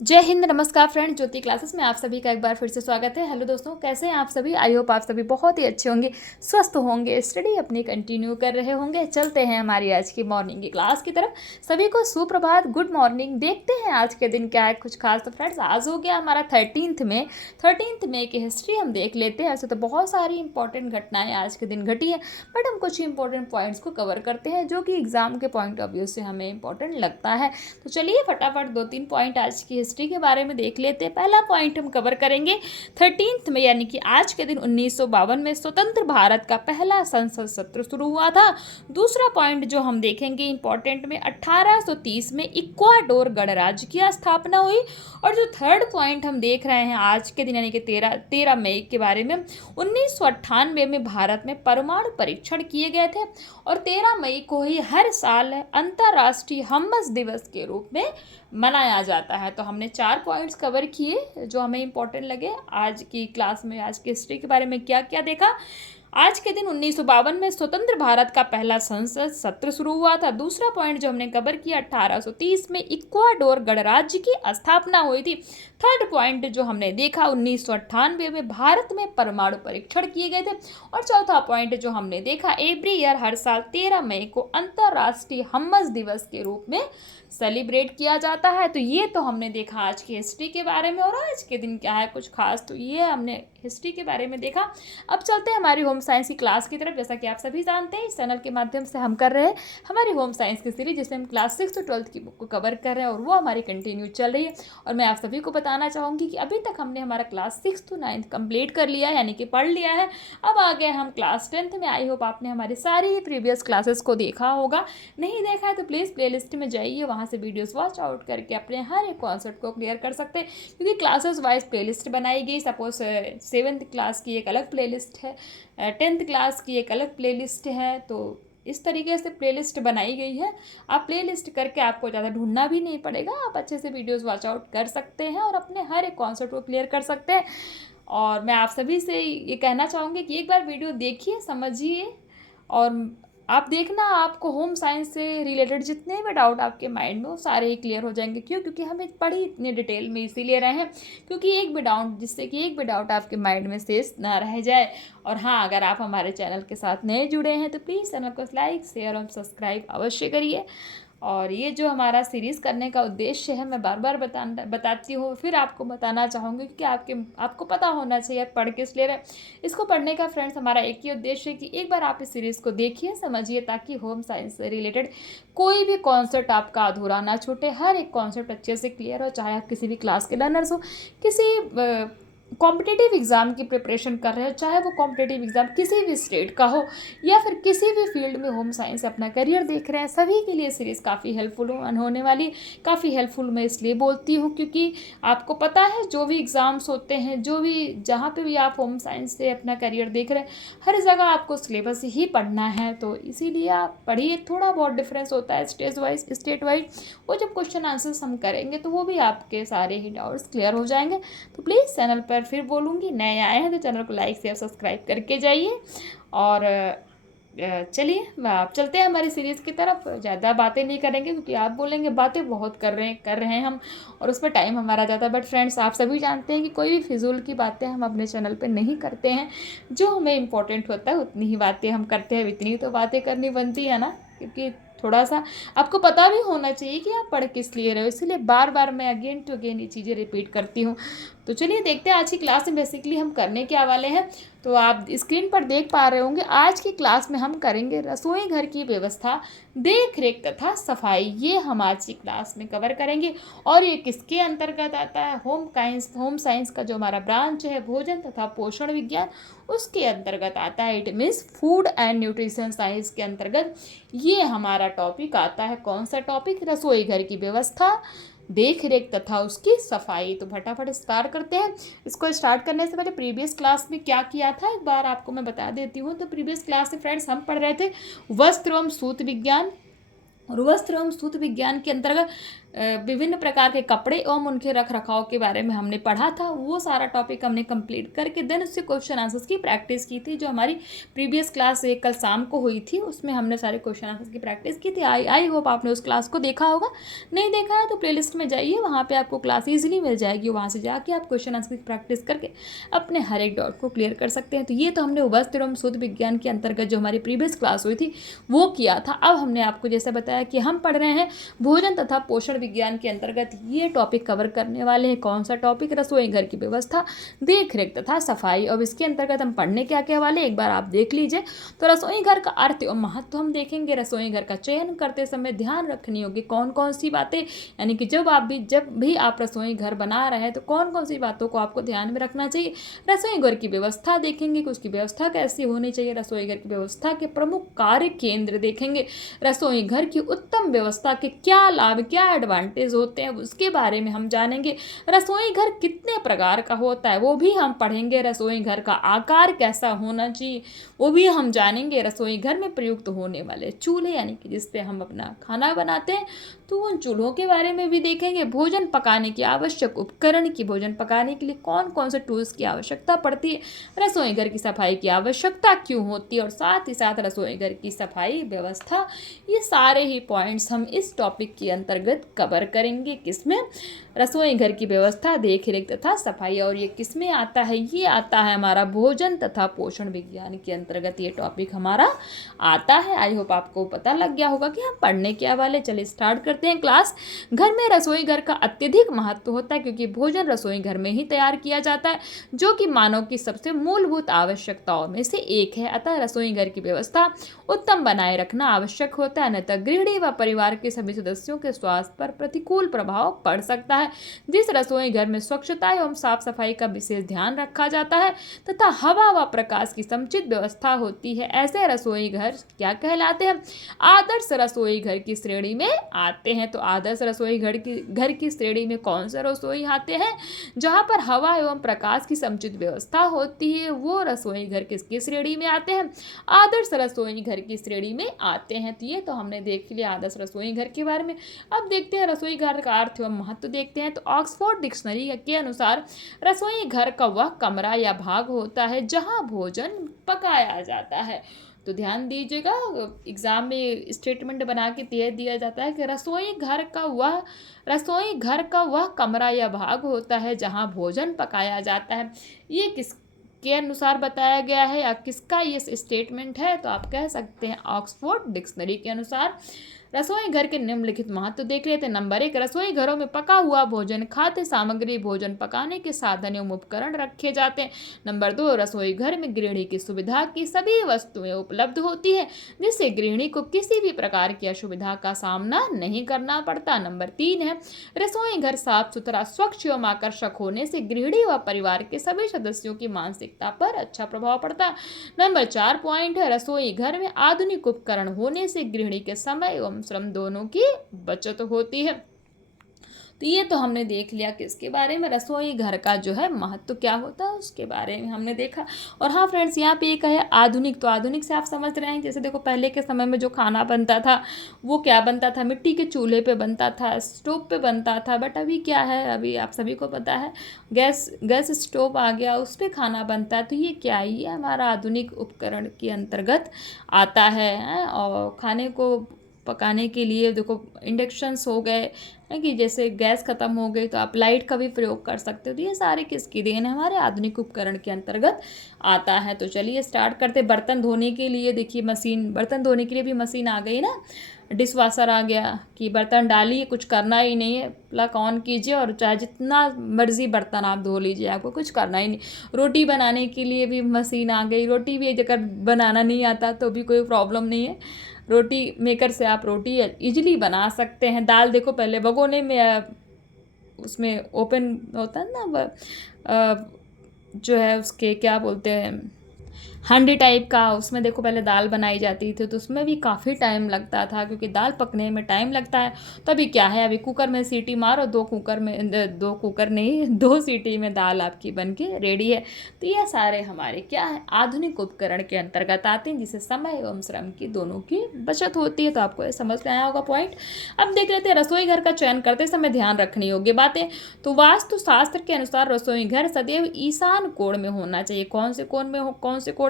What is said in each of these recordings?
जय हिंद, नमस्कार फ्रेंड। ज्योति क्लासेस में आप सभी का एक बार फिर से स्वागत है। हेलो दोस्तों, कैसे हैं आप सभी? आई होप आप सभी बहुत ही अच्छे होंगे, स्वस्थ होंगे, स्टडी अपनी कंटिन्यू कर रहे होंगे। चलते हैं हमारी आज की मॉर्निंग की क्लास की तरफ। सभी को सुप्रभात, गुड मॉर्निंग। देखते हैं आज के दिन क्या है कुछ खास। तो फ्रेंड्स, आज हो गया हमारा 13 मई की हिस्ट्री हम देख लेते हैं। ऐसे तो बहुत सारी इंपॉर्टेंट घटनाएं आज के दिन घटी है, बट हम कुछ इंपॉर्टेंट पॉइंट्स को कवर करते हैं जो कि एग्जाम के पॉइंट ऑफ व्यू से हमें इंपॉर्टेंट लगता है। तो चलिए फटाफट 2-3 पॉइंट आज की हिस्ट्री के बारे में देख लेते हैं। पहला पॉइंट हम कवर करेंगे 13 में, यानी कि आज के दिन 1952 में स्वतंत्र भारत का पहला संसद सत्र शुरू हुआ था। दूसरा पॉइंट जो हम देखेंगे इंपॉर्टेंट में, 1830 में इक्वाडोर गणराज्य की स्थापना हुई। और जो थर्ड पॉइंट हम देख रहे हैं आज के दिन, यानी कि 13 मई के बारे में, 1998 में भारत में परमाणु परीक्षण किए गए थे। और 13 मई को ही हर साल अंतर्राष्ट्रीय हमस दिवस के रूप में मनाया जाता है। तो हमने 4 पॉइंट्स कवर किए जो हमें इंपॉर्टेंट लगे आज की क्लास में। आज की हिस्ट्री के बारे में क्या क्या देखा। आज के दिन 1952 में स्वतंत्र भारत का पहला संसद सत्र शुरू हुआ था। दूसरा पॉइंट जो हमने कवर किया, 1830 में इक्वाडोर गणराज्य की स्थापना हुई थी। थर्ड पॉइंट जो हमने देखा, 1998 में भारत में परमाणु परीक्षण किए गए थे। और चौथा पॉइंट जो हमने देखा, एवरी ईयर हर साल 13 मई को अंतर्राष्ट्रीय हमस दिवस के रूप में सेलिब्रेट किया जाता है। तो ये तो हमने देखा आज की हिस्ट्री के बारे में। और आज के दिन क्या है कुछ खास, तो ये हमने हिस्ट्री के बारे में देखा। अब चलते हैं हमारी होम साइंस की क्लास की तरफ। जैसा कि आप सभी जानते हैं, इस चैनल के माध्यम से हम कर रहे हैं हमारी होम साइंस की सीरीज, जिसमें हम क्लास 6 to 12 की बुक को कवर कर रहे हैं और वो हमारी कंटिन्यू चल रही है। और मैं आप सभी को बताना चाहूँगी कि अभी तक हमने हमारा क्लास 6 to 9 कंप्लीट कर लिया है, यानी कि पढ़ लिया है। अब आ गए हम क्लास 10th में। आई होप आपने हमारी सारी प्रीवियस क्लासेस को देखा होगा। नहीं देखा है तो प्लीज़ प्लेलिस्ट में जाइए, वहाँ से वीडियोस वॉच आउट करके अपने हर एक कॉन्सेप्ट को क्लियर कर सकते हैं। क्योंकि क्लासेस वाइज प्लेलिस्ट बनाई गई। सपोज 7th क्लास की एक अलग प्लेलिस्ट है, 10th क्लास की एक अलग प्लेलिस्ट है। तो इस तरीके से प्लेलिस्ट बनाई गई है। आप प्लेलिस्ट करके आपको ज़्यादा ढूंढना भी नहीं पड़ेगा, आप अच्छे से वीडियोस वॉच आउट कर सकते हैं और अपने हर एक कॉन्सेप्ट को क्लियर कर सकते हैं। और मैं आप सभी से ये कहना चाहूँगी कि एक बार वीडियो देखिए, समझिए, और आप देखना आपको होम साइंस से रिलेटेड जितने भी डाउट आपके माइंड में, वो सारे ही क्लियर हो जाएंगे। क्यों? क्योंकि हम एक पढ़ी इतनी डिटेल में इसीलिए रहे हैं क्योंकि एक भी डाउट, जिससे कि एक भी डाउट आपके माइंड में शेष ना रह जाए। और हाँ, अगर आप हमारे चैनल के साथ नए जुड़े हैं तो प्लीज़ चैनल को लाइक, शेयर और सब्सक्राइब अवश्य करिए। और ये जो हमारा सीरीज़ करने का उद्देश्य है, मैं बार बार बताती हूँ, फिर आपको बताना चाहूँगी क्योंकि आपको पता होना चाहिए पढ़ किस ले रहे हैं। इसको पढ़ने का फ्रेंड्स हमारा एक ही उद्देश्य है कि एक बार आप इस सीरीज़ को देखिए, समझिए, ताकि होम साइंस से रिलेटेड कोई भी कॉन्सेप्ट आपका अधूरा ना छूटे। हर एक कॉन्सेप्ट अच्छे से क्लियर हो, चाहे आप किसी भी क्लास के लर्नर्स हो, किसी कॉम्पिटिटिव एग्ज़ाम की प्रिपरेशन कर रहे हो, चाहे वो कॉम्पिटिटिव एग्ज़ाम किसी भी स्टेट का हो या फिर किसी भी फील्ड में होम साइंस अपना करियर देख रहे हैं, सभी के लिए सीरीज़ काफ़ी हेल्पफुल होने वाली। काफ़ी हेल्पफुल मैं इसलिए बोलती हूँ क्योंकि आपको पता है जो भी एग्ज़ाम्स होते हैं, जो भी जहाँ पे भी आप होम साइंस से अपना करियर देख रहे हैं, हर जगह आपको सिलेबस ही पढ़ना है। तो इसीलिए आप पढ़िए। थोड़ा बहुत डिफरेंस होता है स्टेट वाइज। वो जब क्वेश्चन आंसर्स हम करेंगे तो वो भी आपके सारे ही डाउट्स क्लियर हो जाएंगे। तो प्लीज़ चैनल पर फिर बोलूँगी, नए आए हैं तो चैनल को लाइक शेयर सब्सक्राइब करके जाइए। और चलिए आप चलते हैं हमारी सीरीज़ की तरफ। ज़्यादा बातें नहीं करेंगे क्योंकि आप बोलेंगे बातें बहुत कर रहे हैं हम, और उसमें टाइम हमारा जाता है। बट फ्रेंड्स, आप सभी जानते हैं कि कोई भी फिजूल की बातें हम अपने चैनल पे नहीं करते हैं। जो हमें इम्पोर्टेंट होता है उतनी ही बातें हम करते हैं, इतनी तो बातें करनी बनती है ना। क्योंकि थोड़ा सा आपको पता भी होना चाहिए कि आप पढ़ किस लिए रहे हो, इसीलिए बार बार मैं अगेन टू अगेन ये चीज़ें रिपीट करती हूँ। तो चलिए देखते हैं आज की क्लास में बेसिकली हम करने क्या वाले हैं। तो आप स्क्रीन पर देख पा रहे होंगे, आज की क्लास में हम करेंगे रसोई घर की व्यवस्था, देख रेख तथा सफाई। ये हम आज की क्लास में कवर करेंगे। और ये किसके अंतर्गत आता है? होम साइंस का जो हमारा ब्रांच है, भोजन तथा पोषण विज्ञान, उसके अंतर्गत आता है। It means food and nutrition science के अंतर्गत ये हमारा टॉपिक आता है। कौन सा टॉपिक? रसोई घर की व्यवस्था, देख रेख तथा उसकी सफाई। तो फटाफट स्टार्ट करते हैं। इसको स्टार्ट करने से पहले प्रीवियस क्लास में क्या किया था एक बार आपको मैं बता देती हूँ। तो प्रीवियस क्लास से फ्रेंड्स हम पढ़ रहे थे वस्त्र एवं सूत विज्ञान। और वस्त्र एवं सूत विज्ञान के अंतर्गत विभिन्न प्रकार के कपड़े एवं उनके रख रखाव के बारे में हमने पढ़ा था। वो सारा टॉपिक हमने कंप्लीट करके देन उससे क्वेश्चन आंसर्स की प्रैक्टिस की थी, जो हमारी प्रीवियस क्लास कल शाम को हुई थी। उसमें हमने सारे क्वेश्चन आंसर्स की प्रैक्टिस की थी। आई होप आपने उस क्लास को देखा होगा। नहीं देखा है तो प्लेलिस्ट में जाइए, वहाँ पे आपको क्लास ईजिली मिल जाएगी। वहाँ से जाके आप क्वेश्चन आंसर की प्रैक्टिस करके अपने हर एक डाउट को क्लियर कर सकते हैं। तो ये तो हमने वस्त्र एवं शुद्ध विज्ञान के अंतर्गत जो हमारी प्रीवियस क्लास हुई थी वो किया था। अब हमने आपको जैसे बताया कि हम पढ़ रहे हैं भोजन तथा पोषण विज्ञान के अंतर्गत ये टॉपिक कवर करने वाले हैं। कौन सा टॉपिक? रसोई घर की व्यवस्था, देख रेख तथा सफाई। अब इसके अंतर्गत हम पढ़ने क्या क्या वाले एक बार आप देख लीजिए। तो रसोई घर का अर्थ और महत्व हम देखेंगे। रसोई घर का चयन करते समय ध्यान रखनी होगी कौन कौन सी बातें, यानी कि जब भी आप रसोई घर बना रहे हैं तो कौन कौन सी बातों को आपको ध्यान में रखना चाहिए। रसोई घर की व्यवस्था देखेंगे कि उसकी व्यवस्था कैसी होनी चाहिए। रसोई घर की व्यवस्था के प्रमुख कार्य केंद्र देखेंगे। रसोई घर की उत्तम व्यवस्था के क्या लाभ, क्या एडवांटेज होते हैं उसके बारे में हम जानेंगे। रसोई घर कितने प्रकार का होता है वो भी हम पढ़ेंगे। रसोई घर का आकार कैसा होना चाहिए वो भी हम जानेंगे। रसोई घर में प्रयुक्त होने वाले चूल्हे, यानी कि जिस पे हम अपना खाना बनाते हैं, तो उन चूल्हों के बारे में भी देखेंगे। भोजन पकाने की आवश्यक उपकरण की भोजन पकाने के लिए कौन कौन से टूल्स की आवश्यकता पड़ती है। रसोई घर की सफाई की आवश्यकता क्यों होती है, और साथ ही साथ रसोई घर की सफाई व्यवस्था, ये सारे ही पॉइंट्स हम इस टॉपिक के अंतर्गत कवर करेंगे। किसमें? रसोई घर की व्यवस्था, देख रेख तथा सफाई। और ये किसमें आता है? ये आता है हमारा भोजन तथा पोषण विज्ञान के अंतर्गत ये टॉपिक हमारा आता है। आई होप आपको पता लग गया होगा कि हम पढ़ने क्या वाले। चलिए स्टार्ट करते हैं क्लास। घर में रसोई घर का अत्यधिक महत्व होता है क्योंकि भोजन रसोई घर में ही तैयार किया जाता है, जो कि मानव की सबसे मूलभूत आवश्यकताओं में से एक है। अतः रसोई घर की व्यवस्था उत्तम बनाए रखना आवश्यक होता है, अन्यथा गृहिणी व परिवार के सभी सदस्यों के स्वास्थ्य पर प्रतिकूल प्रभाव पड़ सकता है। जिस रसोई घर में स्वच्छता एवं साफ सफाई का विशेष ध्यान रखा जाता है तथा हवा व प्रकाश की समुचित व्यवस्था होती है, ऐसे रसोई घर क्या कहलाते हैं? आदर्श रसोई घर की श्रेणी में आते हैं। तो आदर्श रसोई घर की श्रेणी में कौन से रसोई आते हैं? जहां पर हवा एवं प्रकाश की समुचित व्यवस्था होती है, वो रसोई घर किसकी श्रेणी में आते हैं? आदर्श रसोई घर की श्रेणी में आते हैं। तो ये तो हमने देख लिया आदर्श रसोई घर के बारे में। अब देखते हैं रसोई घर का अर्थ एवं महत्व देखते हैं। तो ऑक्सफोर्ड डिक्शनरी के अनुसार रसोई घर का वह कमरा या भाग होता है जहां भोजन पकाया जाता है। तो ध्यान दीजिएगा, एग्जाम में स्टेटमेंट बना के दे दिया जाता है कि रसोई घर का वह कमरा या भाग होता है जहां भोजन पकाया जाता है। ये किसके अनुसार बताया गया है या किसका ये स्टेटमेंट है? तो आप कह सकते हैं ऑक्सफोर्ड डिक्शनरी के अनुसार। रसोई घर के निम्नलिखित महत्व देख लेते हैं। नंबर 1, रसोई घरों में पका हुआ भोजन, खाद्य सामग्री, भोजन पकाने के साधन एवं उपकरण रखे जाते हैं। नंबर 2, रसोई घर में गृहिणी की सुविधा की सभी वस्तुएं उपलब्ध होती है, जिससे गृहिणी को किसी भी प्रकार की असुविधा का सामना नहीं करना पड़ता। नंबर 3 है, रसोई घर साफ सुथरा, स्वच्छ एवं आकर्षक होने से गृहिणी व परिवार के सभी सदस्यों की मानसिकता पर अच्छा प्रभाव पड़ता है। नंबर 4 पॉइंट है, रसोई घर में आधुनिक उपकरण होने से गृहिणी के समय एवं श्रम दोनों की बचत होती है। तो ये तो हमने देख लिया किसके बारे में, रसोई घर का जो है महत्व क्या होता है उसके बारे में हमने देखा। और हाँ फ्रेंड्स, यहाँ पे एक है आधुनिक। तो आधुनिक से आप समझ रहे हैं, जैसे देखो पहले के समय में जो खाना बनता था वो क्या बनता था? मिट्टी के चूल्हे पे बनता था, स्टोव पे बनता था। बट अभी क्या है, अभी आप सभी को पता है गैस स्टोव आ गया, उस पर खाना बनता है। तो ये क्या है? ये हमारा आधुनिक उपकरण के अंतर्गत आता है। और खाने को पकाने के लिए देखो इंडक्शंस हो गए है कि जैसे गैस खत्म हो गई तो आप लाइट का भी प्रयोग कर सकते हो। तो ये सारे किसकी देन है? हमारे आधुनिक उपकरण के अंतर्गत आता है। तो चलिए स्टार्ट करते। बर्तन धोने के लिए देखिए बर्तन धोने के लिए भी मशीन आ गई ना, डिश वाशर आ गया कि बर्तन डालिए, कुछ करना ही नहीं है, प्लग ऑन कीजिए और चाहे जितना मर्जी बर्तन आप धो लीजिए, आपको कुछ करना ही नहीं। रोटी बनाने के लिए भी मशीन आ गई। रोटी भी अगर बनाना नहीं आता तो भी कोई प्रॉब्लम नहीं है, रोटी मेकर से आप रोटी इजीली बना सकते हैं। दाल देखो पहले भगोने में उसमें ओपन होता है ना, जो है उसके क्या बोलते हैं, हांडी टाइप का, उसमें देखो पहले दाल बनाई जाती थी तो उसमें भी काफ़ी टाइम लगता था, क्योंकि दाल पकने में टाइम लगता है। तो अभी क्या है, अभी कुकर में सीटी मारो, दो कुकर नहीं 2 सीटी में दाल आपकी बन के रेडी है। तो ये सारे हमारे क्या है, आधुनिक उपकरण के अंतर्गत आते हैं, जिससे समय एवं श्रम की दोनों की बचत होती है। तो आपको ये समझ में आया होगा पॉइंट। अब देख लेते हैं रसोई घर का चयन करते समय ध्यान रखने योग्य बातें। तो वास्तु शास्त्र के अनुसार रसोई घर सदैव ईशान कोण में होना चाहिए। कौन से कोण में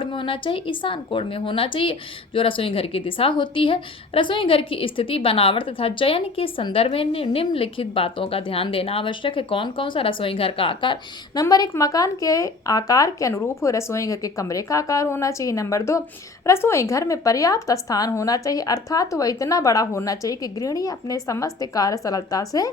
होना चाहिए? ईशान कोण में होना चाहिए, जो रसोई घर की दिशा होती है। रसोई घर की स्थिति, बनावट तथा चयन के संदर्भ में निम्नलिखित बातों का ध्यान देना आवश्यक है। कौन कौन सा? रसोई घर का आकार। नंबर 1, मकान के आकार के अनुरूप हो रसोई घर के कमरे का आकार होना चाहिए। नंबर 2, रसोई घर में पर्याप्त स्थान होना चाहिए, अर्थात वह इतना बड़ा होना चाहिए कि गृहिणी अपने समस्त कार्य सरलता से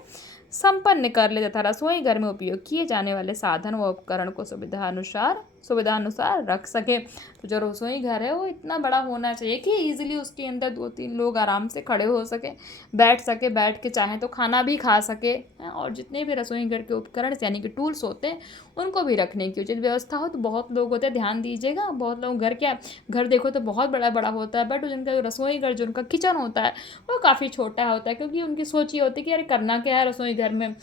संपन्न कर ले, तथा रसोई घर में उपयोग किए जाने वाले साधन व उपकरण को सुविधानुसार रख सके। तो जो रसोई घर है वो इतना बड़ा होना चाहिए कि इजीली उसके अंदर 2-3 लोग आराम से खड़े हो सके, बैठ के चाहें तो खाना भी खा सके। और जितने भी रसोई घर के उपकरण यानी कि टूल्स होते हैं उनको भी रखने की उचित व्यवस्था हो। तो बहुत लोग होते हैं, ध्यान दीजिएगा, बहुत लोग घर देखो तो बहुत बड़ा बड़ा होता है, बट जिनका रसोई घर, जो उनका किचन होता है वो काफ़ी छोटा होता है, क्योंकि उनकी सोच ये होती है कि यार करना क्या है रसोई घर में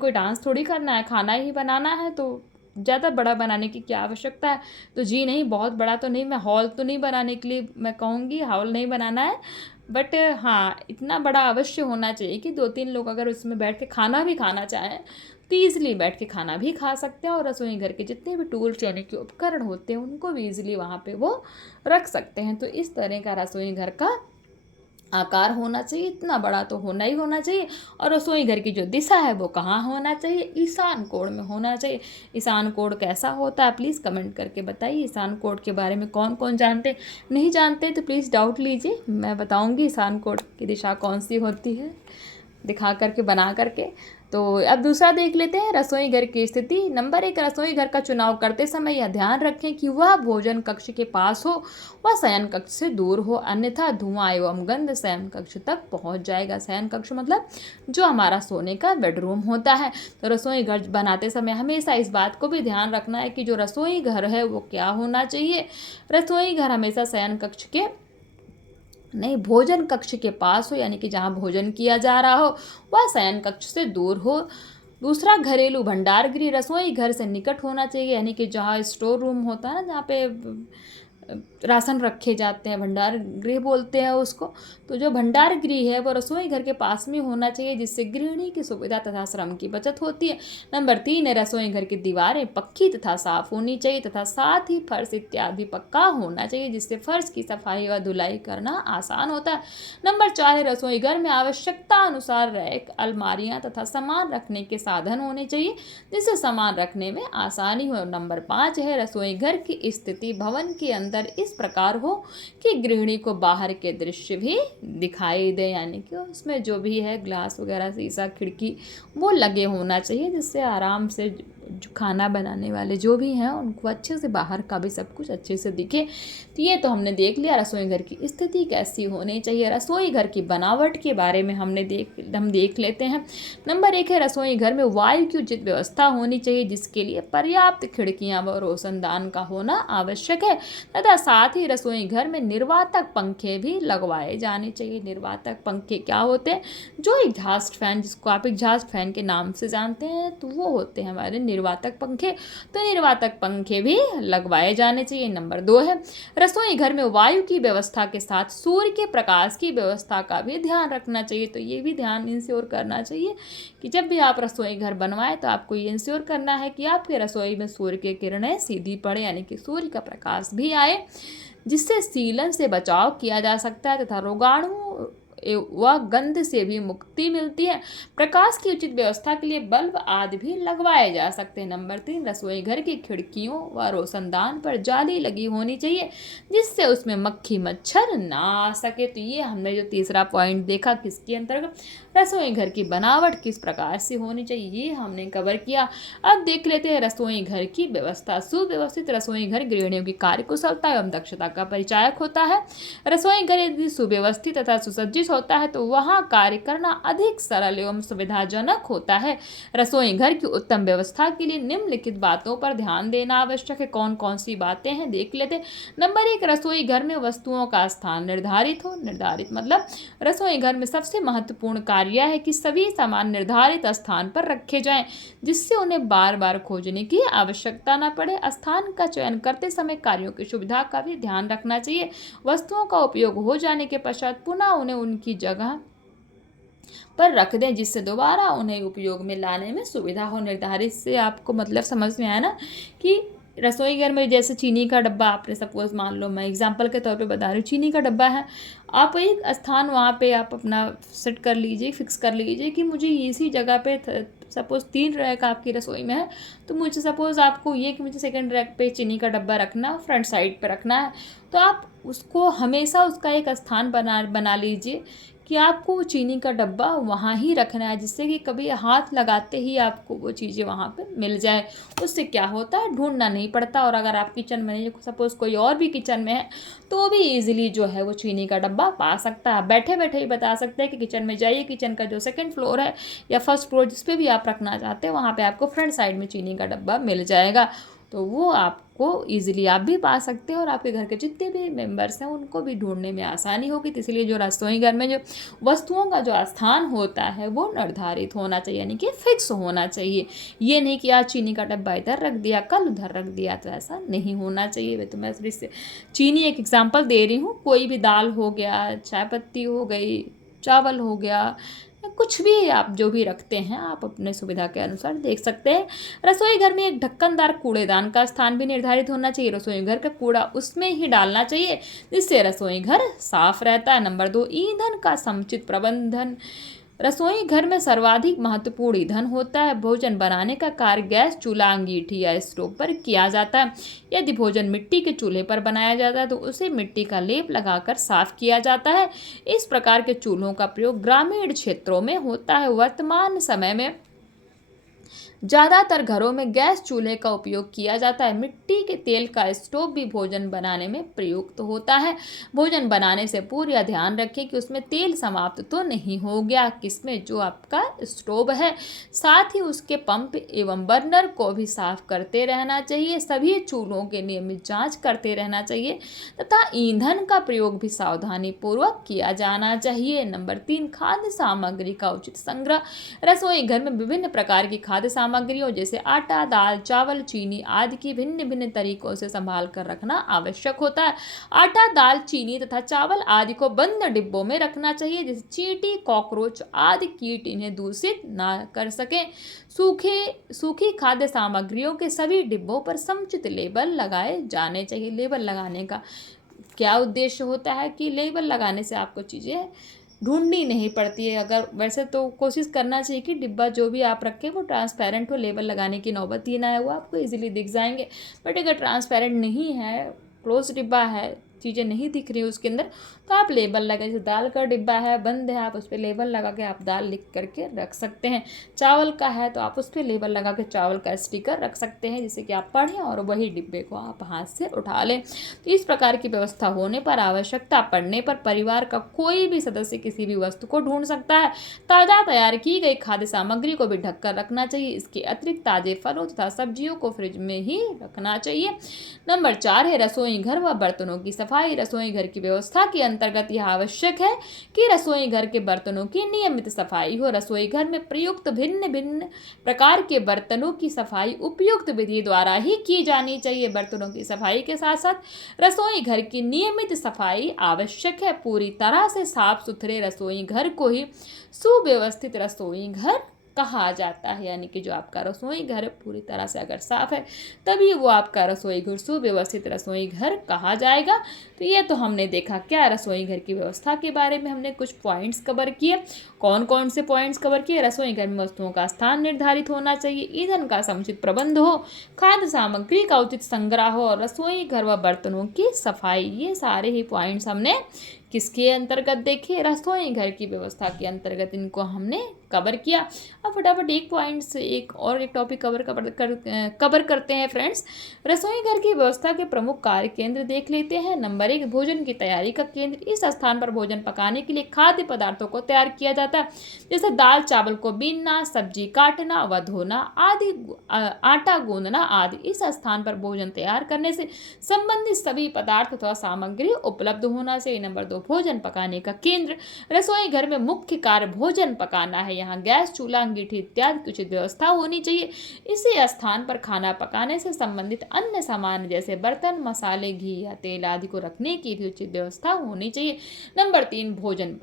कोई डांस थोड़ी करना है, खाना ही बनाना है, तो ज़्यादा बड़ा बनाने की क्या आवश्यकता है। तो जी नहीं, बहुत बड़ा तो नहीं, मैं हॉल तो नहीं बनाने के लिए मैं कहूँगी, हॉल नहीं बनाना है, बट हाँ इतना बड़ा अवश्य होना चाहिए कि 2-3 लोग अगर उसमें बैठ के खाना भी खाना चाहें तो ईजिली बैठ के खाना भी खा सकते हैं, और रसोई घर के जितने भी टूल्स यानी कि उपकरण होते हैं उनको भी ईजिली वहाँ पे वो रख सकते हैं। तो इस तरह का रसोई घर का आकार होना चाहिए, इतना बड़ा तो होना ही होना चाहिए। और रसोई घर की जो दिशा है वो कहाँ होना चाहिए? ईशान कोण में होना चाहिए। ईशान कोण कैसा होता है प्लीज़ कमेंट करके बताइए। ईशान कोण के बारे में कौन कौन जानते, नहीं जानते तो प्लीज़ डाउट लीजिए, मैं बताऊंगी ईशान कोण की दिशा कौन सी होती है, दिखा करके बना करके। तो अब दूसरा देख लेते हैं, रसोई घर की स्थिति। नंबर 1, रसोई घर का चुनाव करते समय यह ध्यान रखें कि वह भोजन कक्ष के पास हो, वह शयन कक्ष से दूर हो, अन्यथा धुआं एवं गंध शयन कक्ष तक पहुंच जाएगा। शयन कक्ष मतलब जो हमारा सोने का बेडरूम होता है। तो रसोई घर बनाते समय हमेशा इस बात को भी ध्यान रखना है कि जो रसोई घर है वो क्या होना चाहिए। रसोई घर हमेशा शयन कक्ष के नहीं, भोजन कक्ष के पास हो, यानी कि जहाँ भोजन किया जा रहा हो वह शयन कक्ष से दूर हो। दूसरा, घरेलू भंडार गृह रसोई घर से निकट होना चाहिए, यानी कि जहाँ स्टोर रूम होता है ना, जहाँ पे राशन रखे जाते हैं, भंडार गृह बोलते हैं उसको। तो जो भंडार गृह है वो रसोई घर के पास में होना चाहिए, जिससे गृहिणी की सुविधा तथा श्रम की बचत होती है। नंबर 3 है, रसोई घर की दीवारें पक्की तथा साफ होनी चाहिए, तथा साथ ही फर्श इत्यादि पक्का होना चाहिए, जिससे फर्श की सफाई व धुलाई करना आसान होता है। नंबर 4 है, रसोई घर में आवश्यकता अनुसार रैक, अलमारियाँ तथा सामान रखने के साधन होने चाहिए, जिससे सामान रखने में आसानी हो। नंबर 5 है, रसोई घर की स्थिति भवन के अंदर इस प्रकार हो कि गृहिणी को बाहर के दृश्य भी दिखाई दे, यानी कि उसमें जो भी है ग्लास वगैरह, शीशा, खिड़की वो लगे होना चाहिए, जिससे आराम से जो खाना बनाने वाले जो भी हैं उनको अच्छे से बाहर का भी सब कुछ अच्छे से दिखे। तो ये तो हमने देख लिया रसोई घर की स्थिति कैसी होनी चाहिए। रसोई घर की बनावट के बारे में हम देख लेते हैं। नंबर 1 है, रसोई घर में वायु की उचित व्यवस्था होनी चाहिए, जिसके लिए पर्याप्त खिड़कियां व रोशनदान का होना आवश्यक है, तथा साथ ही रसोई घर में निर्वातक पंखे भी लगवाए जाने चाहिए। निर्वातक पंखे क्या होते हैं? जो एग्जॉस्ट फैन, जिसको आप एग्जॉस्ट फैन के नाम से जानते हैं, तो वो होते हैं हमारे निर्वातक पंखे। तो निर्वातक पंखे भी लगवाए जाने चाहिए। नंबर 2 है, रसोई घर में वायु की व्यवस्था के साथ सूर्य के प्रकाश की व्यवस्था का भी ध्यान रखना चाहिए। तो ये भी ध्यान इंश्योर करना चाहिए कि जब भी आप रसोई घर बनवाएं तो आपको ये इंश्योर करना है कि आपके रसोई में सूर्य की किरणें सीधी पड़े, यानी कि सूर्य का प्रकाश भी आए, जिससे सीलन से बचाव किया जा सकता है तथा रोगाणु व गंध से भी मुक्ति मिलती है। प्रकाश की उचित व्यवस्था के लिए बल्ब आदि भी लगवाए जा सकते हैं। नंबर 3, रसोई घर की खिड़कियों व रोशनदान पर जाली लगी होनी चाहिए, जिससे उसमें मक्खी मच्छर ना आ सके। तो ये हमने जो तीसरा पॉइंट देखा किसके अंतर्गत, रसोई घर की बनावट किस प्रकार से होनी चाहिए, ये हमने कवर किया। अब देख लेते हैं रसोई घर की व्यवस्था। सुव्यवस्थित रसोई घर गृहिणियों की कार्यकुशलता एवं दक्षता का परिचायक होता है। रसोई घर यदि सुव्यवस्थित तथा सुसज्जित होता है तो वहाँ कार्य करना अधिक सरल एवं सुविधाजनक होता है। रसोई घर की उत्तम व्यवस्था के लिए निम्नलिखित बातों पर ध्यान देना आवश्यक है। कौन कौन सी बातें हैं देख लेते हैं। नंबर 1, रसोई घर में वस्तुओं का स्थान निर्धारित हो। निर्धारित मतलब रसोई घर में सबसे महत्वपूर्ण कार्य है कि सभी सामान निर्धारित स्थान पर रखे जाएं, जिससे उन्हें बार बार खोजने की आवश्यकता न पड़े। स्थान का चयन करते समय कार्यों की सुविधा का भी ध्यान रखना चाहिए। वस्तुओं का उपयोग हो जाने के पश्चात पुनः उन्हें उनकी जगह पर रख दें, जिससे दोबारा उन्हें उपयोग में लाने में सुविधा हो। निर्धारित से आपको मतलब समझ में आया ना कि रसोई घर में जैसे चीनी का डब्बा, आपने सपोज मान लो, मैं एग्जांपल के तौर पे बता रही हूँ, चीनी का डब्बा है, आप एक स्थान वहाँ पे आप अपना सेट कर लीजिए, फिक्स कर लीजिए कि मुझे इसी जगह पे सपोज 3 रैक आपकी रसोई में है, तो मुझे सपोज आपको ये कि मुझे सेकंड रैक पे चीनी का डब्बा रखना है, फ्रंट साइड पे रखना है, तो आप उसको हमेशा उसका एक स्थान बना लीजिए कि आपको वो चीनी का डब्बा वहाँ ही रखना है, जिससे कि कभी हाथ लगाते ही आपको वो चीज़ें वहाँ पे मिल जाए। उससे क्या होता है, ढूंढना नहीं पड़ता। और अगर आप किचन में नहीं, सपोज़ कोई और भी किचन में है, तो वो भी ईजिली जो है वो चीनी का डब्बा पा सकता है। बैठे बैठे ही बता सकते हैं कि किचन में जाइए, किचन का जो सेकंड फ्लोर है या फर्स्ट फ्लोर जिस पे भी आप रखना चाहते हैं, वहाँ पे आपको फ्रंट साइड में चीनी का डब्बा मिल जाएगा। तो वो आपको ईजिली आप भी पा सकते हैं और आपके घर के जितने भी मेंबर्स हैं उनको भी ढूंढने में आसानी होगी। तो इसलिए जो रसोई घर में जो वस्तुओं का जो स्थान होता है वो निर्धारित होना चाहिए, यानी कि फिक्स होना चाहिए। ये नहीं कि आज चीनी का डब्बा इधर रख दिया, कल उधर रख दिया, तो ऐसा नहीं होना चाहिए। वे तो मैं सिर्फ चीनी एक एग्जाम्पल दे रही हूँ। कोई भी दाल हो गया, चाय पत्ती हो गई, चावल हो गया, कुछ भी आप जो भी रखते हैं आप अपने सुविधा के अनुसार देख सकते हैं। रसोई घर में एक ढक्कनदार कूड़ेदान का स्थान भी निर्धारित होना चाहिए। रसोई घर का कूड़ा उसमें ही डालना चाहिए, जिससे रसोई घर साफ रहता है। नंबर 2, ईंधन का समुचित प्रबंधन। रसोई घर में सर्वाधिक महत्वपूर्ण ईंधन होता है। भोजन बनाने का कार्य गैस, चूल्हा, अंगीठी या स्टोव पर किया जाता है। यदि भोजन मिट्टी के चूल्हे पर बनाया जाता है तो उसे मिट्टी का लेप लगाकर साफ किया जाता है। इस प्रकार के चूल्हों का प्रयोग ग्रामीण क्षेत्रों में होता है। वर्तमान समय में ज़्यादातर घरों में गैस चूल्हे का उपयोग किया जाता है। मिट्टी के तेल का स्टोव भी भोजन बनाने में प्रयुक्त होता है। भोजन बनाने से पूरा ध्यान रखें कि उसमें तेल समाप्त तो नहीं हो गया, किसमें, जो आपका स्टोव है। साथ ही उसके पंप एवं बर्नर को भी साफ करते रहना चाहिए। सभी चूल्हों के नियमित जांच करते रहना चाहिए तथा ईंधन का प्रयोग भी सावधानी पूर्वक किया जाना चाहिए। नंबर 3, खाद्य सामग्री का उचित संग्रह। रसोई घर में विभिन्न प्रकार की खाद्य सामग्रियों जैसे आटा, दाल, चावल, चीनी आदि की भिन्न भिन्न तरीकों से संभाल कर रखना आवश्यक होता है। आटा, दाल, चीनी तथा चावल आदि को बंद डिब्बों में रखना चाहिए, जिससे चींटी, कॉकरोच आदि कीट इन्हें दूषित ना कर सकें। सूखी खाद्य सामग्रियों के सभी डिब्बों पर समुचित लेबल लगाए जाने चाहिए। लेबल लगाने का क्या उद्देश्य होता है कि लेबल लगाने से आपको चीज़ें ढूंढनी नहीं पड़ती है। अगर वैसे तो कोशिश करना चाहिए कि डिब्बा जो भी आप रखें वो ट्रांसपेरेंट हो, लेबल लगाने की नौबत ही ना है, वो आपको इजीली दिख जाएंगे। बट अगर ट्रांसपेरेंट नहीं है, क्लोज डिब्बा है, चीज़ें नहीं दिख रही उसके अंदर, तो आप लेबल लगा, जैसे दाल का डिब्बा है, बंद है, आप उस पर लेबल लगा के आप दाल लिख करके रख सकते हैं। चावल का है तो आप उस पर लेबल लगा के चावल का स्टिकर रख सकते हैं, जिससे कि आप पढ़ें और वही डिब्बे को आप हाथ से उठा लें। तो इस प्रकार की व्यवस्था होने पर आवश्यकता पड़ने पर परिवार का कोई भी सदस्य किसी भी वस्तु को ढूंढ सकता है। ताज़ा तैयार की गई खाद्य सामग्री को भी ढककर रखना चाहिए। इसके अतिरिक्त ताज़े फलों तथा सब्जियों को फ्रिज में ही रखना चाहिए। नंबर 4 है रसोई घर व बर्तनों की सफाई। रसोई घर की व्यवस्था के अंतर्गत यह आवश्यक है कि रसोई घर के बर्तनों की नियमित सफाई हो। रसोई घर में प्रयुक्त भिन्न भिन्न प्रकार के बर्तनों की सफाई उपयुक्त विधि द्वारा ही की जानी चाहिए। बर्तनों की सफाई के साथ साथ रसोई घर की नियमित सफाई आवश्यक है। पूरी तरह से साफ सुथरे रसोई घर को ही सुव्यवस्थित रसोई घर कहा जाता है। यानी कि जो आपका रसोई घर पूरी तरह से अगर साफ है तभी वो आपका रसोई घर सुव्यवस्थित रसोई घर कहा जाएगा। तो ये तो हमने देखा क्या रसोई घर की व्यवस्था के बारे में हमने कुछ पॉइंट्स कवर किए। कौन कौन से पॉइंट्स कवर किए? रसोई घर में वस्तुओं का स्थान निर्धारित होना चाहिए, ईंधन का समुचित प्रबंध हो, खाद्य सामग्री का उचित संग्रह हो और रसोई घर व बर्तनों की सफाई। ये सारे ही पॉइंट्स हमने किसके अंतर्गत देखे, रसोई घर की व्यवस्था के अंतर्गत इनको हमने कवर किया। अब फटाफट एक पॉइंट से एक टॉपिक कवर करते हैं फ्रेंड्स। रसोई घर की व्यवस्था के प्रमुख कार्य केंद्र देख लेते हैं। नंबर 1, भोजन की तैयारी का केंद्र। इस स्थान पर भोजन पकाने के लिए खाद्य पदार्थों को तैयार किया जाता है, जैसे दाल चावल को बीनना, सब्जी काटना व धोना आदि, आटा गूंदना आदि। इस स्थान पर भोजन तैयार करने से संबंधित सभी पदार्थ अथवा सामग्री उपलब्ध होना चाहिए। नंबर 2, भोजन पकाने का केंद्र। रसोई घर में मुख्य कार्य भोजन पकाना है। यहाँ गैस, चूल्हा, अंगीठी इत्यादि की उचित व्यवस्था होनी चाहिए। इसी स्थान पर खाना पकाने से संबंधित अन्य सामान जैसे बर्तन, मसाले, घी या तेल आदि को रखने की भी उचित व्यवस्था होनी चाहिए। नंबर 3, भोजन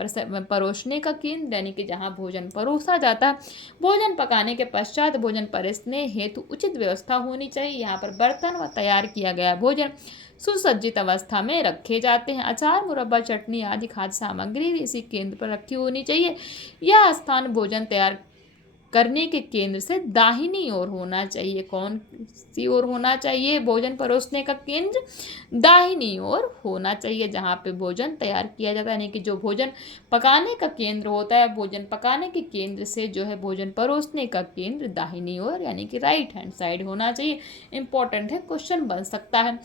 परोसने का केंद्र, यानी कि जहाँ भोजन परोसा जाता है। भोजन पकाने के पश्चात भोजन परोसने हेतु उचित व्यवस्था होनी चाहिए। यहाँ पर बर्तन व तैयार किया गया भोजन सुसज्जित अवस्था में रखे जाते हैं। अचार, मुरब्बा, चटनी आदि खाद्य सामग्री इसी केंद्र पर रखी होनी चाहिए। यह स्थान भोजन तैयार करने के केंद्र से दाहिनी ओर होना चाहिए। कौन सी ओर होना चाहिए? भोजन परोसने का केंद्र दाहिनी ओर होना चाहिए, जहाँ पे भोजन तैयार किया जाता है। यानी कि जो भोजन पकाने का केंद्र होता है, भोजन पकाने के केंद्र से जो है भोजन परोसने का केंद्र दाहिनी ओर यानी कि राइट हैंड साइड होना चाहिए। इंपॉर्टेंट है, क्वेश्चन बन सकता है।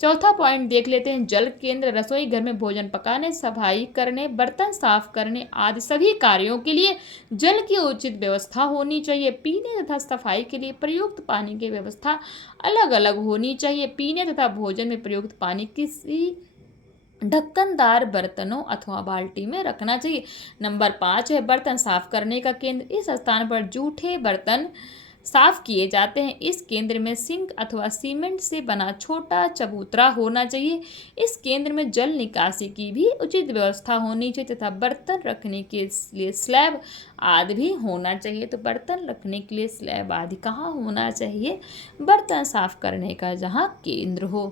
चौथा पॉइंट देख लेते हैं, जल केंद्र। रसोई घर में भोजन पकाने, सफाई करने, बर्तन साफ करने आदि सभी कार्यों के लिए जल की उचित व्यवस्था होनी चाहिए। पीने तथा सफाई के लिए प्रयुक्त पानी की व्यवस्था अलग अलग होनी चाहिए। पीने तथा भोजन में प्रयुक्त पानी किसी ढक्कनदार बर्तनों अथवा बाल्टी में रखना चाहिए। नंबर 5 है, बर्तन साफ करने का केंद्र। इस स्थान पर जूठे बर्तन साफ किए जाते हैं। इस केंद्र में सिंक अथवा सीमेंट से बना छोटा चबूतरा होना चाहिए। इस केंद्र में जल निकासी की भी उचित व्यवस्था होनी चाहिए तथा बर्तन रखने के लिए स्लैब आदि भी होना चाहिए। तो बर्तन रखने के लिए स्लैब आदि कहाँ होना चाहिए? बर्तन साफ करने का जहाँ केंद्र हो।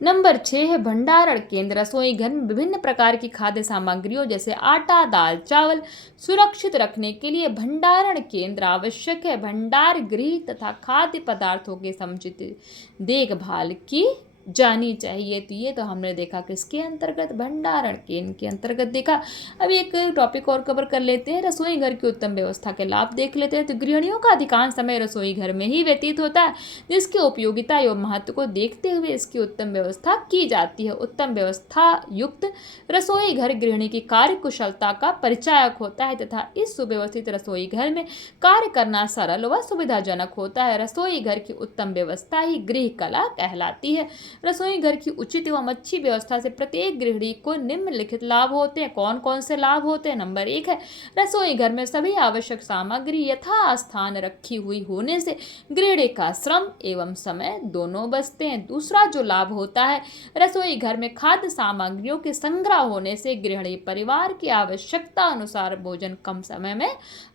नंबर 6 है, भंडारण केंद्र। रसोई घर में विभिन्न प्रकार की खाद्य सामग्रियों जैसे आटा, दाल, चावल सुरक्षित रखने के लिए भंडारण केंद्र आवश्यक है। भंडार गृह तथा खाद्य पदार्थों के समुचित देखभाल की जानी चाहिए। तो ये तो हमने देखा किसके अंतर्गत? भंडारण केंद्र के अंतर्गत देखा। अब एक टॉपिक और कवर कर लेते हैं, रसोई घर की उत्तम व्यवस्था के लाभ देख लेते हैं। तो गृहिणियों का अधिकांश समय रसोई घर में ही व्यतीत होता है, जिसकी उपयोगिता एवं महत्व को देखते हुए इसकी उत्तम व्यवस्था की जाती है। उत्तम व्यवस्था युक्त रसोई घर गृहिणी की कार्य कुशलता का परिचायक होता है तथा इस सुव्यवस्थित रसोई घर में कार्य करना सरल व सुविधाजनक होता है। रसोई घर की उत्तम व्यवस्था ही गृह कला कहलाती है। रसोई घर की उचित एवं अच्छी व्यवस्था से प्रत्येक गृहिणी को निम्नलिखित लाभ होते हैं। कौन कौन से लाभ होते हैं? नंबर 1 है, रसोई घर में सभी आवश्यक सामग्री यथा स्थान रखी हुई होने से गृहिणी का श्रम एवं समय दोनों बचते हैं। दूसरा जो लाभ होता है, रसोई घर में खाद्य सामग्रियों के संग्रह होने से गृहिणी परिवार की आवश्यकता अनुसार भोजन कम समय में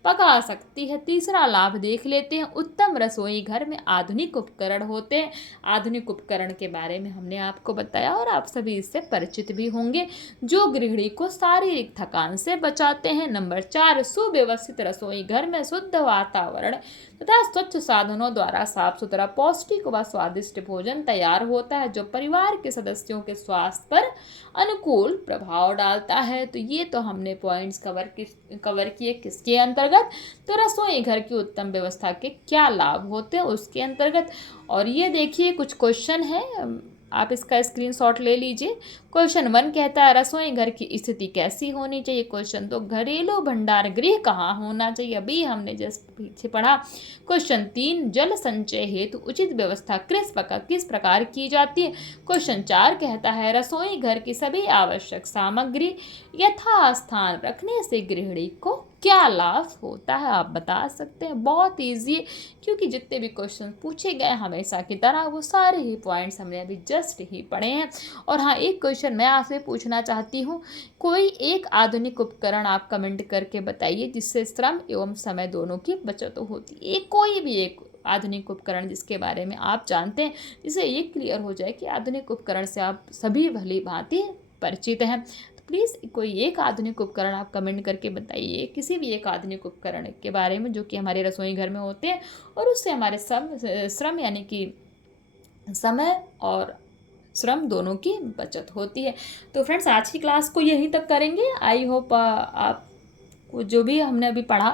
पका सकती है। तीसरा लाभ देख लेते हैं, उत्तम रसोई घर में आधुनिक उपकरण होते हैं। आधुनिक उपकरण के बारे में हमने आपको बताया और आप सभी इससे परिचित भी होंगे, जो गृहिणी को शारीरिक थकान से बचाते हैं। नंबर 4, सुव्यवस्थित रसोई घर में शुद्ध वातावरण तथा स्वच्छ साधनों द्वारा साफ सुथरा, पौष्टिक व स्वादिष्ट भोजन तैयार होता है, जो परिवार के सदस्यों के स्वास्थ्य पर अनुकूल प्रभाव डालता है। तो ये तो हमने पॉइंट्स कवर किए किसके अंतर्गत? तो रसोई घर की उत्तम व्यवस्था के क्या लाभ होते हैं उसके अंतर्गत। और ये देखिए कुछ क्वेश्चन है, आप इसका स्क्रीनशॉट ले लीजिए। क्वेश्चन 1 कहता है, रसोई घर की स्थिति कैसी होनी चाहिए? क्वेश्चन 2, घरेलू भंडार गृह कहाँ होना चाहिए? अभी हमने जस्ट पीछे पढ़ा। क्वेश्चन 3, जल संचय हेतु उचित व्यवस्था किस प्रकार की जाती है? क्वेश्चन 4 कहता है, रसोई घर की सभी आवश्यक सामग्री यथास्थान रखने से गृहिणी को क्या लाभ होता है? आप बता सकते हैं। बहुत ईजी है, क्योंकि जितने भी क्वेश्चन पूछे गए हमेशा की तरह वो सारे ही पॉइंट्स हमने अभी जस्ट ही पढ़े हैं। और हाँ, एक क्वेश्चन मैं आपसे पूछना चाहती हूँ, कोई एक आधुनिक उपकरण आप कमेंट करके बताइए जिससे श्रम एवं समय दोनों की बचत होती है। कोई भी एक आधुनिक उपकरण जिसके बारे में आप जानते हैं, जिससे ये क्लियर हो जाए कि आधुनिक उपकरण से आप सभी भली भांति परिचित हैं। प्लीज़ कोई एक आधुनिक उपकरण आप कमेंट करके बताइए, किसी भी एक आधुनिक उपकरण के बारे में जो कि हमारे रसोई घर में होते हैं और उससे हमारे श्रम यानी कि समय और श्रम दोनों की बचत होती है। तो फ्रेंड्स आज की क्लास को यहीं तक करेंगे। आई होप आप जो भी हमने अभी पढ़ा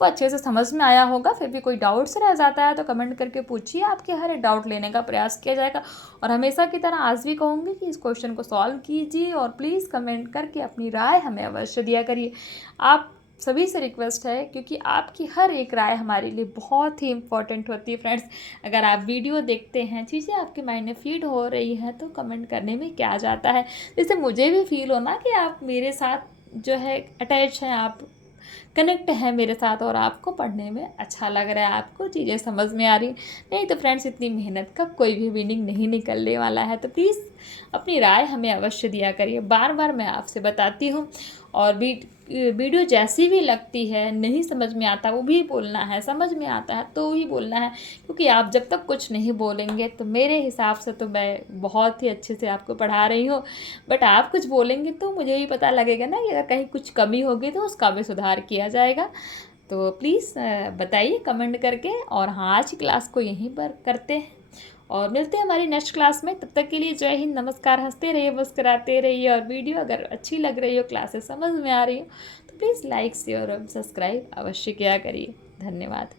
वो अच्छे से समझ में आया होगा। फिर भी कोई डाउट्स रह जाता है तो कमेंट करके पूछिए, आपके हर एक डाउट लेने का प्रयास किया जाएगा। और हमेशा की तरह आज भी कहूँगी कि इस क्वेश्चन को सॉल्व कीजिए और प्लीज़ कमेंट करके अपनी राय हमें अवश्य दिया करिए। आप सभी से रिक्वेस्ट है, क्योंकि आपकी हर एक राय हमारे लिए बहुत ही इम्पॉर्टेंट होती है फ्रेंड्स। अगर आप वीडियो देखते हैं, चीज़ें आपके माइंड में फीड हो रही हैं तो कमेंट करने में क्या जाता है, जिससे मुझे भी फील होना कि आप मेरे साथ जो है अटैच हैं, आप कनेक्ट है मेरे साथ और आपको पढ़ने में अच्छा लग रहा है, आपको चीज़ें समझ में आ रही। नहीं तो फ्रेंड्स इतनी मेहनत का कोई भी मीनिंग नहीं निकलने वाला है। तो प्लीज़ अपनी राय हमें अवश्य दिया करिए। बार बार मैं आपसे बताती हूँ। और वीडियो जैसी भी लगती है, नहीं समझ में आता वो भी बोलना है, समझ में आता है तो ही बोलना है। क्योंकि आप जब तक कुछ नहीं बोलेंगे तो मेरे हिसाब से तो मैं बहुत ही अच्छे से आपको पढ़ा रही हूँ, बट आप कुछ बोलेंगे तो मुझे भी पता लगेगा ना कि अगर कहीं कुछ कमी होगी तो उसका भी सुधार किया जाएगा। तो प्लीज़ बताइए कमेंट करके। और हाँ, आज की क्लास को यहीं पर करते हैं और मिलते हैं हमारी नेक्स्ट क्लास में। तब तक के लिए जय हिंद, नमस्कार। हंसते रहिए, मुस्कुराते रहिए। और वीडियो अगर अच्छी लग रही हो, क्लासेस समझ में आ रही हो तो प्लीज़ लाइक शेयर और सब्सक्राइब अवश्य किया करिए। धन्यवाद।